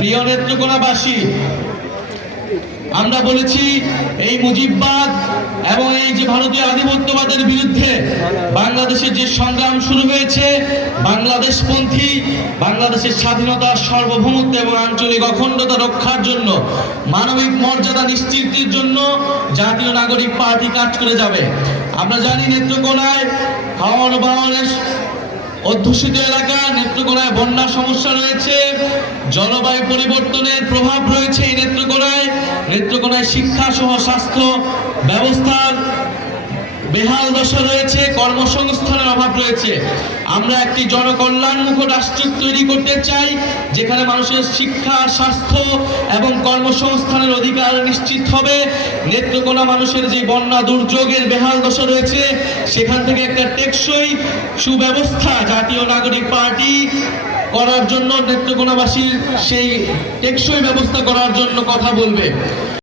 প্রিয় নেত্রকোনাবাসী আমরা বলেছি এই মুজিববাদ এবং এই যে ভারতীয় আধিপত্যবাদের বিরুদ্ধে বাংলাদেশের যে সংগ্রাম শুরু হয়েছে, বাংলাদেশপন্থী, বাংলাদেশের স্বাধীনতা সার্বভৌমত্ব এবং আঞ্চলিক অখণ্ডতা রক্ষার জন্য, মানবিক মর্যাদা নিশ্চিতির জন্য জাতীয় নাগরিক পার্টি কাজ করে যাবে। আমরা জানি নেত্রকোনায় খাওয়ানো বাওয়ানের অধ্যুষিত এলাকা, নেত্রকোনায় বন্যার সমস্যা রয়েছে, জলবায়ু পরিবর্তনের প্রভাব রয়েছে এই নেত্রকোনায়। নেত্রকোনায় শিক্ষা সহ স্বাস্থ্য ব্যবস্থার বেহাল দশা রয়েছে, কর্মসংস্থানের অভাব রয়েছে। আমরা একটি জনকল্যাণমুখ রাষ্ট্র তৈরি করতে চাই, যেখানে মানুষের শিক্ষা, স্বাস্থ্য এবং কর্মসংস্থানের অধিকার নিশ্চিত হবে। নেত্রকোনা মানুষের যে বন্যা দুর্যোগের বেহাল দশা রয়েছে, সেখান থেকে একটা টেকসই সুব্যবস্থা জাতীয় নাগরিক পার্টি করার জন্য নেত্রকোনাবাসীর সেই টেকসই ব্যবস্থা করার জন্য কথা বলবে।